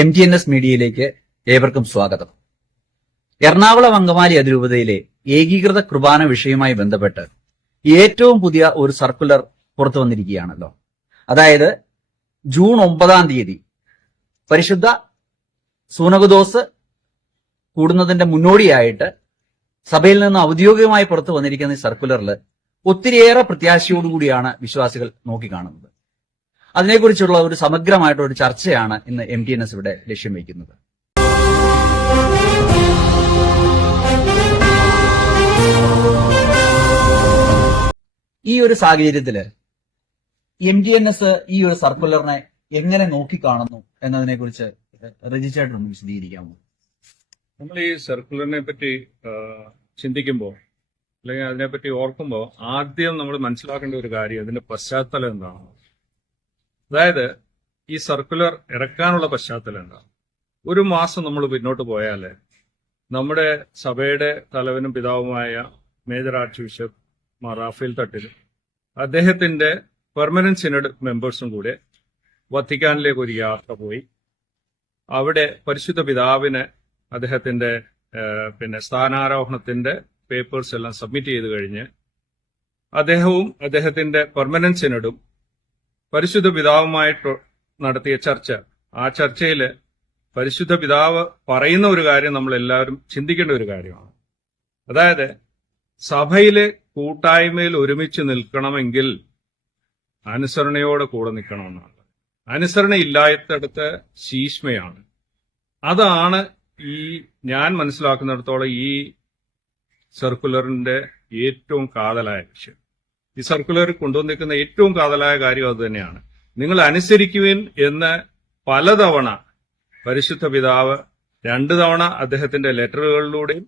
M T N S മീഡിയയിലേക്ക് ഏവർക്കും സ്വാഗതം. എറണാകുളം അങ്കമാലി അതിരൂപതയിലെ ഏകീകൃത കുർബാന വിഷയവുമായി ബന്ധപ്പെട്ട് ഏറ്റവും പുതിയ ഒരു സർക്കുലർ പുറത്തു വന്നിരിക്കുകയാണല്ലോ. അതായത് ജൂൺ ഒമ്പതാം തീയതി പരിശുദ്ധ സൂനകദോസ് കൂടുന്നതിന്റെ മുന്നോടിയായിട്ട് സഭയിൽ നിന്ന് ഔദ്യോഗികമായി പുറത്തു വന്നിരിക്കുന്ന ഈ സർക്കുലറിൽ ഒത്തിരിയേറെ പ്രത്യാശയോടുകൂടിയാണ് വിശ്വാസികൾ നോക്കിക്കാണുന്നത്. അതിനെക്കുറിച്ചുള്ള ഒരു സമഗ്രമായിട്ടുള്ള ഒരു ചർച്ചയാണ് ഇന്ന് എം ടി എൻ എസ് ഇവിടെ ലക്ഷ്യം വയ്ക്കുന്നത്. ഈ ഒരു സാഹചര്യത്തിൽ എം ടി എൻ എസ് ഈ ഒരു സർക്കുലറിനെ എങ്ങനെ നോക്കിക്കാണുന്നു എന്നതിനെ കുറിച്ച് നമുക്ക് വിശദീകരിക്കാമോ? നമ്മൾ ഈ സർക്കുലറിനെ പറ്റി ചിന്തിക്കുമ്പോൾ അല്ലെങ്കിൽ അതിനെപ്പറ്റി ഓർക്കുമ്പോൾ ആദ്യം നമ്മൾ മനസ്സിലാക്കേണ്ട ഒരു കാര്യം അതിന്റെ പശ്ചാത്തലം എന്താണ്? അതായത് ഈ സർക്കുലർ ഇറക്കാനുള്ള പശ്ചാത്തലം ഒരു മാസം നമ്മൾ പിന്നോട്ട് പോയാൽ നമ്മുടെ സഭയുടെ തലവനും പിതാവുമായ major archbishop Mar Raphael Thattil അദ്ദേഹത്തിന്റെ പെർമനന്റ് സിനഡ് മെമ്പേഴ്സും കൂടെ വത്തിക്കാനിലേക്ക് ഒരു യാത്ര പോയി. അവിടെ പരിശുദ്ധ പിതാവിന് അദ്ദേഹത്തിന്റെ പിന്നെ സ്ഥാനാരോഹണത്തിന്റെ പേപ്പേഴ്സ് എല്ലാം സബ്മിറ്റ് ചെയ്ത് കഴിഞ്ഞ് അദ്ദേഹവും അദ്ദേഹത്തിന്റെ പെർമനന്റ് സിനഡും പരിശുദ്ധ പിതാവുമായിട്ട് നടത്തിയ ചർച്ച. ആ ചർച്ചയിൽ പരിശുദ്ധ പിതാവ് പറയുന്ന ഒരു കാര്യം നമ്മൾ എല്ലാവരും ചിന്തിക്കേണ്ട ഒരു കാര്യമാണ്. അതായത് സഭയിലെ കൂട്ടായ്മയിൽ ഒരുമിച്ച് നിൽക്കണമെങ്കിൽ അനുസരണയോടെ കൂടെ നിൽക്കണമെന്നാണ്. അനുസരണ ഇല്ലാത്തടത്ത് ശീഷ്മയാണ്. അതാണ് ഈ ഞാൻ മനസ്സിലാക്കുന്നിടത്തോളം ഈ സർക്കുലറിന്റെ ഏറ്റവും കാതലായ വിഷയം. ഈ സർക്കുലർ കൊണ്ടുവന്നിരിക്കുന്ന ഏറ്റവും കാതലായ കാര്യം അതുതന്നെയാണ് നിങ്ങൾ അനുസരിക്കുവിൻ എന്ന് പലതവണ പരിശുദ്ധ പിതാവ് രണ്ടു തവണ അദ്ദേഹത്തിന്റെ ലെറ്ററുകളിലൂടെയും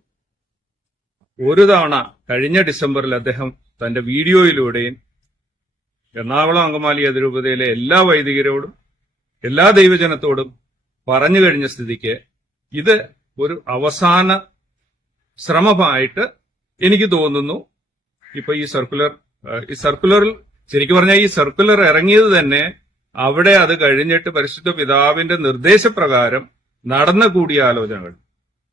ഒരു തവണ കഴിഞ്ഞ ഡിസംബറിൽ അദ്ദേഹം തന്റെ വീഡിയോയിലൂടെയും എറണാകുളം അങ്കമാലി അതിരൂപതയിലെ എല്ലാ വൈദികരോടും എല്ലാ ദൈവജനത്തോടും പറഞ്ഞു കഴിഞ്ഞ സ്ഥിതിക്ക് ഇത് ഒരു അവസാന ശ്രമമായിട്ട് എനിക്ക് തോന്നുന്നു. ഇപ്പൊ ഈ സർക്കുലർ ഈ സർക്കുലറിൽ ശരിക്കും പറഞ്ഞാൽ ഈ സർക്കുലർ ഇറങ്ങിയത് തന്നെ അവിടെ അത് കഴിഞ്ഞിട്ട് പരിശുദ്ധ പിതാവിന്റെ നിർദ്ദേശപ്രകാരം നടന്ന കൂടിയാലോചനകൾ.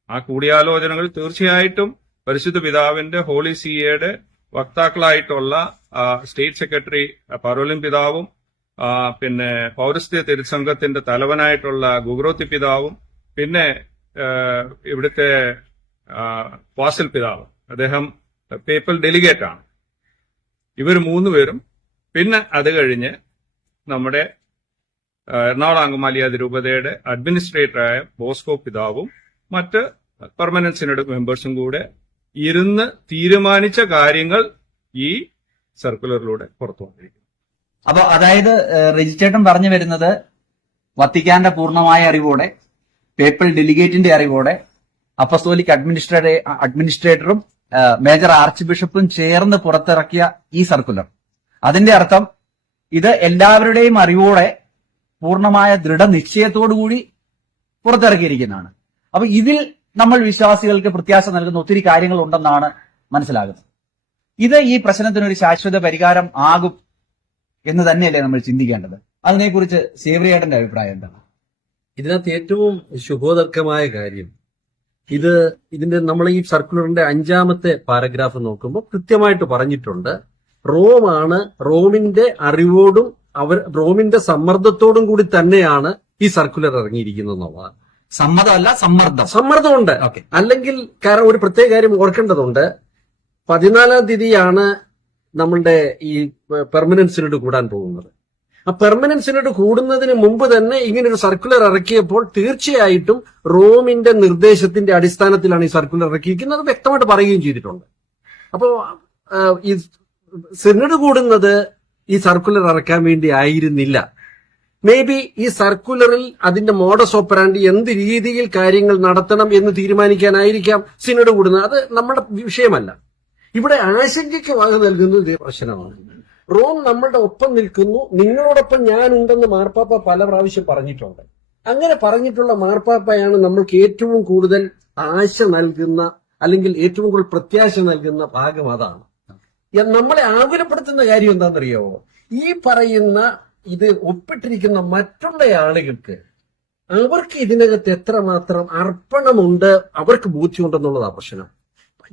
ആ കൂടിയാലോചനകൾ തീർച്ചയായിട്ടും പരിശുദ്ധ പിതാവിന്റെ ഹോളി സിയുടെ വക്താക്കളായിട്ടുള്ള സ്റ്റേറ്റ് സെക്രട്ടറി പരോലിൻ പിതാവും പിന്നെ പൗരസ്ത്യ തിരുസംഘത്തിന്റെ തലവനായിട്ടുള്ള ഗുഗ്രോത്തി പിതാവും പിന്നെ ഇവിടുത്തെ വാസൽ പിതാവ്. അദ്ദേഹം പേപ്പൽ ഡെലിഗേറ്റ് ആണ് ഇവർ മൂന്നുപേരും പിന്നെ അത് കഴിഞ്ഞ് നമ്മുടെ എറണാകുളം അങ്കമാലി അതിരൂപതയുടെ അഡ്മിനിസ്ട്രേറ്ററായ ബോസ്കോ പിതാവും മറ്റ് പെർമനന്റ് സിനഡ് മെമ്പേഴ്സും കൂടെ ഇരുന്ന് തീരുമാനിച്ച കാര്യങ്ങൾ ഈ സർക്കുലറിലൂടെ പുറത്തു വന്നിരിക്കുന്നു. അപ്പൊ അതായത് രജിസ്ട്രേഷൻ പറഞ്ഞു വരുന്നത് വത്തിക്കാന്റെ പൂർണമായ അറിവോടെ പേപ്പൽ ഡെലിഗേറ്റിന്റെ അറിവോടെ അപ്പസ്തോലിക് അഡ്മിനിസ്ട്രേറ്റർ അഡ്മിനിസ്ട്രേറ്ററും മേജർ ആർച്ച് ബിഷപ്പും ചേർന്ന് പുറത്തിറക്കിയ ഈ സർക്കുലർ. അതിന്റെ അർത്ഥം ഇത് എല്ലാവരുടെയും അറിവോടെ പൂർണമായ ദൃഢനിശ്ചയത്തോടുകൂടി പുറത്തിറക്കിയിരിക്കുന്നതാണ്. അപ്പൊ ഇതിൽ നമ്മൾ വിശ്വാസികൾക്ക് പ്രത്യാശ നൽകുന്ന ഒത്തിരി കാര്യങ്ങൾ ഉണ്ടെന്നാണ് മനസ്സിലാകുന്നത്. ഇത് ഈ പ്രശ്നത്തിനൊരു ശാശ്വത പരിഹാരം ആകും എന്ന് തന്നെയല്ലേ നമ്മൾ ചിന്തിക്കേണ്ടത്? അതിനെക്കുറിച്ച് സേവ്രിയേട്ടന്റെ അഭിപ്രായം എന്താണ്? ഇതിനകത്ത് ഏറ്റവും ശുഭോദർക്കമായ കാര്യം ഇത് ഇതിന്റെ നമ്മൾ ഈ സർക്കുലറിന്റെ അഞ്ചാമത്തെ പാരഗ്രാഫ് നോക്കുമ്പോൾ കൃത്യമായിട്ട് പറഞ്ഞിട്ടുണ്ട്. റോമാണ് റോമിന്റെ അറിവോടും അവർ റോമിന്റെ സമ്മർദ്ദത്തോടും കൂടി തന്നെയാണ് ഈ സർക്കുലർ ഇറങ്ങിയിരിക്കുന്നത് എന്നുള്ളതാണ് സമ്മതമല്ല സമ്മർദ്ദം. സമ്മർദ്ദമുണ്ട്. ഓക്കെ. അല്ലെങ്കിൽ കാരണം ഒരു പ്രത്യേക കാര്യം ഓർക്കേണ്ടതുണ്ട്. പതിനാലാം തീയതിയാണ് നമ്മളുടെ ഈ പെർമനൻസിനോട് കൂടാൻ പോകുന്നത്. ആ പെർമനന്റ് സിനഡ് കൂടുന്നതിന് മുമ്പ് തന്നെ ഇങ്ങനെ ഒരു സർക്കുലർ ഇറക്കിയപ്പോൾ തീർച്ചയായിട്ടും റോമിന്റെ നിർദ്ദേശത്തിന്റെ അടിസ്ഥാനത്തിലാണ് ഈ സർക്കുലർ ഇറക്കിയിരിക്കുന്നത്. അത് വ്യക്തമായിട്ട് പറയുകയും ചെയ്തിട്ടുണ്ട്. അപ്പോ ഈ സിനഡ് കൂടുന്നത് ഈ സർക്കുലർ ഇറക്കാൻ വേണ്ടി ആയിരുന്നില്ല. മേ ബി ഈ സർക്കുലറിൽ അതിന്റെ മോഡസ് ഓപ്പറാൻഡി എന്ത് രീതിയിൽ കാര്യങ്ങൾ നടത്തണം എന്ന് തീരുമാനിക്കാനായിരിക്കാം സിനഡ് കൂടുന്നത്. അത് നമ്മുടെ വിഷയമല്ല. ഇവിടെ ആശങ്കയ്ക്ക് വക നൽകുന്നത് പ്രശ്നമാണ്. റോം നമ്മളുടെ ഒപ്പം നിൽക്കുന്നു. നിങ്ങളോടൊപ്പം ഞാനുണ്ടെന്ന് മാർപ്പാപ്പ പല പ്രാവശ്യം പറഞ്ഞിട്ടുണ്ട്. അങ്ങനെ പറഞ്ഞിട്ടുള്ള മാർപ്പാപ്പയാണ് നമ്മൾക്ക് ഏറ്റവും കൂടുതൽ ആശ നൽകുന്ന അല്ലെങ്കിൽ ഏറ്റവും കൂടുതൽ പ്രത്യാശ നൽകുന്ന ഭാഗം അതാണ്. നമ്മളെ ആകുലപ്പെടുത്തുന്ന കാര്യം എന്താണെന്നറിയാവോ ഈ പറയുന്ന ഇത് ഒപ്പിട്ടിരിക്കുന്ന മറ്റുള്ള ആളുകൾക്ക് അവർക്ക് ഇതിനകത്ത് എത്രമാത്രം അർപ്പണമുണ്ട് അവർക്ക് ബോധ്യമുണ്ടെന്നുള്ളതാണ് പ്രശ്നം.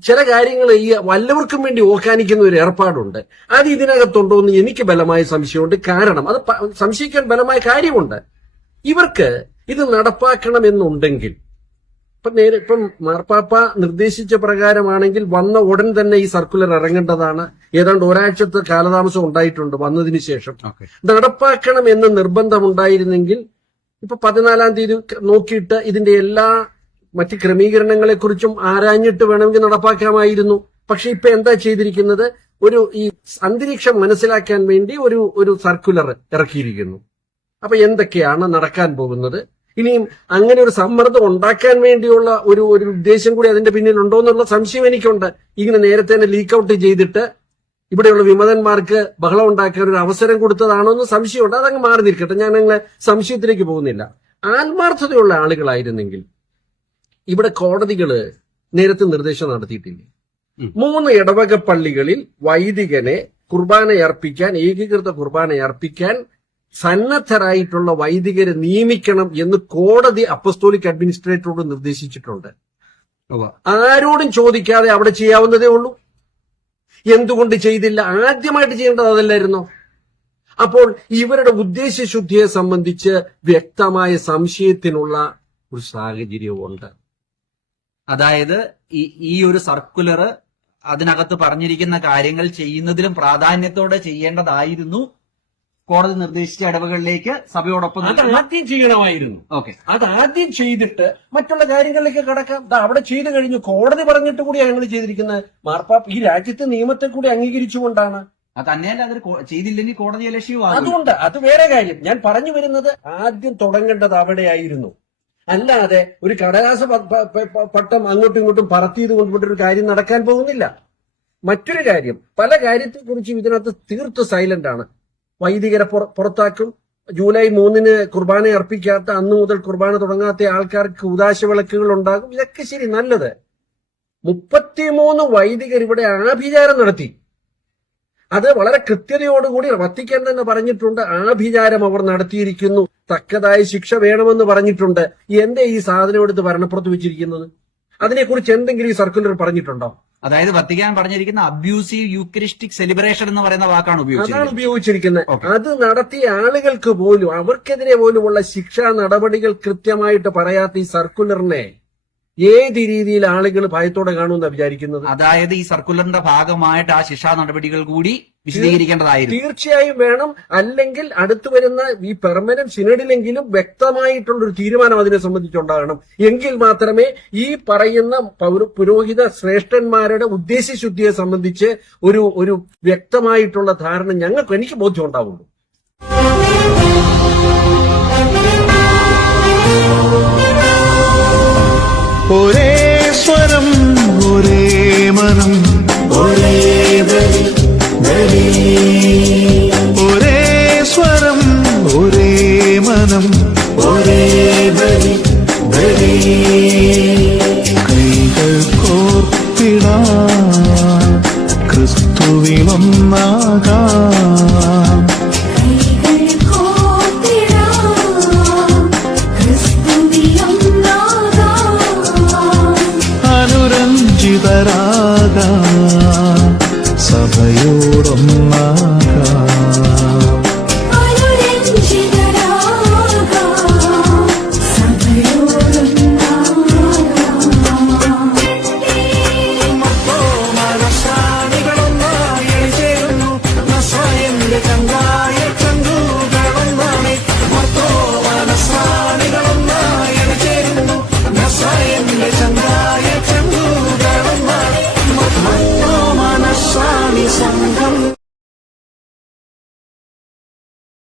ചില കാര്യങ്ങൾ ഈ വല്ലവർക്കും വേണ്ടി ഓർക്കാനിക്കുന്ന ഒരു ഏർപ്പാടുണ്ട്. അത് ഇതിനകത്തുണ്ടോ എന്ന് എനിക്ക് ബലമായ സംശയമുണ്ട്. കാരണം അത് സംശയിക്കാൻ ബലമായ കാര്യമുണ്ട്. ഇവർക്ക് ഇത് നടപ്പാക്കണം എന്നുണ്ടെങ്കിൽ ഇപ്പൊ നേരെ ഇപ്പം മാർപ്പാപ്പ നിർദ്ദേശിച്ച പ്രകാരമാണെങ്കിൽ വന്ന ഉടൻ തന്നെ ഈ സർക്കുലർ ഇറങ്ങേണ്ടതാണ്. ഏതാണ്ട് ഒരാഴ്ചത്തെ കാലതാമസം ഉണ്ടായിട്ടുണ്ട് വന്നതിന് ശേഷം. നടപ്പാക്കണം എന്ന് നിർബന്ധമുണ്ടായിരുന്നെങ്കിൽ ഇപ്പൊ പതിനാലാം തീയതി നോക്കിയിട്ട് ഇതിന്റെ എല്ലാ മറ്റ് ക്രമീകരണങ്ങളെ കുറിച്ചും ആരാഞ്ഞിട്ട് വേണമെങ്കിൽ നടപ്പാക്കാമായിരുന്നു. പക്ഷെ ഇപ്പൊ എന്താ ചെയ്തിരിക്കുന്നത്? ഒരു ഈ അന്തരീക്ഷം മനസ്സിലാക്കാൻ വേണ്ടി ഒരു ഒരു സർക്കുലർ ഇറക്കിയിരിക്കുന്നു. അപ്പൊ എന്തൊക്കെയാണ് നടക്കാൻ പോകുന്നത്? ഇനിയും അങ്ങനെ ഒരു സമ്മർദ്ദം ഉണ്ടാക്കാൻ വേണ്ടിയുള്ള ഒരു ഒരു ഉദ്ദേശം കൂടി അതിന്റെ പിന്നിലുണ്ടോ എന്നുള്ള സംശയം എനിക്കുണ്ട്. ഇങ്ങനെ നേരത്തെ തന്നെ ലീക്ക് ഔട്ട് ചെയ്തിട്ട് ഇവിടെയുള്ള വിമതന്മാർക്ക് ബഹളം ഉണ്ടാക്കാൻ ഒരു അവസരം കൊടുത്തതാണോ എന്ന് സംശയമുണ്ട്. അതങ്ങ് മാറി നിൽക്കട്ടെ. ഞാൻ അങ്ങനെ സംശയത്തിലേക്ക് പോകുന്നില്ല. ആത്മാർത്ഥതയുള്ള ആളുകളായിരുന്നെങ്കിൽ ഇവിടെ കോടതികൾ നേരത്തെ നിർദ്ദേശം നടത്തിയിട്ടില്ലേ? മൂന്ന് ഇടവക പള്ളികളിൽ വൈദികനെ കുർബാന അർപ്പിക്കാൻ ഏകീകൃത കുർബാന അർപ്പിക്കാൻ സന്നദ്ധരായിട്ടുള്ള വൈദികരെ നിയമിക്കണം എന്ന് കോടതി അപ്പസ്തോലിക് അഡ്മിനിസ്ട്രേറ്ററോട് നിർദ്ദേശിച്ചിട്ടുണ്ട്. ആരോടും ചോദിക്കാതെ അവിടെ ചെയ്യാവുന്നതേ ഉള്ളൂ. എന്തുകൊണ്ട് ചെയ്തില്ല? ആദ്യമായിട്ട് ചെയ്യേണ്ടത് അതല്ലായിരുന്നോ? അപ്പോൾ ഇവരുടെ ഉദ്ദേശശുദ്ധിയെ സംബന്ധിച്ച് വ്യക്തമായ സംശയത്തിനുള്ള ഒരു സാഹചര്യമുണ്ട് അതായത് ഈ ഈ ഒരു സർക്കുലർ അതിനകത്ത് പറഞ്ഞിരിക്കുന്ന കാര്യങ്ങൾ ചെയ്യുന്നതിലും പ്രാധാന്യത്തോടെ ചെയ്യേണ്ടതായിരുന്നു. കോടതി നിർദ്ദേശിച്ച ഇടവുകളിലേക്ക് സഭയോടൊപ്പം അത് ആദ്യം ചെയ്യണമായിരുന്നു. ഓക്കെ. അത് ആദ്യം ചെയ്തിട്ട് മറ്റുള്ള കാര്യങ്ങളിലേക്ക് കടക്കാം. അവിടെ ചെയ്തു കഴിഞ്ഞു. കോടതി പറഞ്ഞിട്ട് കൂടി ഞങ്ങൾ ചെയ്തിരിക്കുന്നത് മാർപ്പാപ്പ് ഈ രാജ്യത്തെ നിയമത്തെ കൂടി അംഗീകരിച്ചുകൊണ്ടാണ്. അത് തന്നെയല്ല അത് കോ- ചെയ്തില്ലെങ്കിൽ കോടതി ലക്ഷ്യമാകും അതുകൊണ്ട് അത് വേറെ കാര്യം. ഞാൻ പറഞ്ഞു വരുന്നത് ആദ്യം തുടങ്ങേണ്ടത് അവിടെയായിരുന്നു. അല്ലാതെ ഒരു കടലാസ പട്ടം അങ്ങോട്ടും ഇങ്ങോട്ടും പറത്തിയത് കൊണ്ടുപോയിട്ട് ഒരു കാര്യം നടക്കാൻ പോകുന്നില്ല. മറ്റൊരു കാര്യം പല കാര്യത്തെ കാര്യത്തെക്കുറിച്ചും ഇതിനകത്ത് തീർത്ത് സൈലന്റ് ആണ്. വൈദികരെ പുറ- പുറത്താക്കും. ജൂലൈ മൂന്നിന് കുർബാന അർപ്പിക്കാത്ത അന്ന് മുതൽ കുർബാന തുടങ്ങാത്ത ആൾക്കാർക്ക് ഉദാശ വിളക്കുകൾ ഉണ്ടാകും. ഇതൊക്കെ ശരി നല്ലത്. മുപ്പത്തിമൂന്ന് വൈദികർ ഇവിടെ ആഭിചാരം നടത്തി. അത് വളരെ കൃത്യതയോടുകൂടി വത്തിക്കാൻ തന്നെ പറഞ്ഞിട്ടുണ്ട്. ആഭിചാരം അവർ നടത്തിയിരിക്കുന്നു. തക്കതായ ശിക്ഷ വേണമെന്ന് പറഞ്ഞിട്ടുണ്ട്. എന്റെ ഈ സാധനം എടുത്ത് ഭരണപ്പുറത്ത് വെച്ചിരിക്കുന്നത്? അതിനെക്കുറിച്ച് എന്തെങ്കിലും ഈ സർക്കുലർ പറഞ്ഞിട്ടുണ്ടോ? അതായത് വത്തിക്കാൻ പറഞ്ഞിരിക്കുന്ന അബ്യൂസീവ് യൂക്രിസ്റ്റിക് സെലിബ്രേഷൻ എന്ന് പറയുന്ന വാക്കാണ് അതാണ് ഉപയോഗിച്ചത് ഉപയോഗിച്ചിരിക്കുന്നത് അത് നടത്തിയ ആളുകൾക്ക് പോലും അവർക്കെതിരെ പോലുമുള്ള ശിക്ഷാ നടപടികൾ കൃത്യമായിട്ട് പറയാത്ത ഈ സർക്കുലറിനെ ഏത് രീതിയിൽ ആളുകൾ ഭയത്തോടെ കാണുമെന്നാണ് വിചാരിക്കുന്നത്? അതായത് ഈ സർക്കുലറിന്റെ ഭാഗമായിട്ട് ആ ശിക്ഷാ നടപടികൾ കൂടി വിശദീകരിക്കേണ്ടതായിരുന്നു. തീർച്ചയായും വേണം. അല്ലെങ്കിൽ അടുത്തു വരുന്ന ഈ പെർമനന്റ് സിനഡിലെങ്കിലും വ്യക്തമായിട്ടുള്ള ഒരു തീരുമാനം അതിനെ സംബന്ധിച്ചുണ്ടാകണം. എങ്കിൽ മാത്രമേ ഈ പറയുന്ന പൗര പുരോഹിത ശ്രേഷ്ഠന്മാരുടെ ഉദ്ദേശശുദ്ധിയെ സംബന്ധിച്ച് ഒരു ഒരു വ്യക്തമായിട്ടുള്ള ധാരണ ഞങ്ങൾക്ക് എനിക്ക് ബോധ്യം ഉണ്ടാവുള്ളൂ. ഒരേ സഭയോടൊന്നാകാം.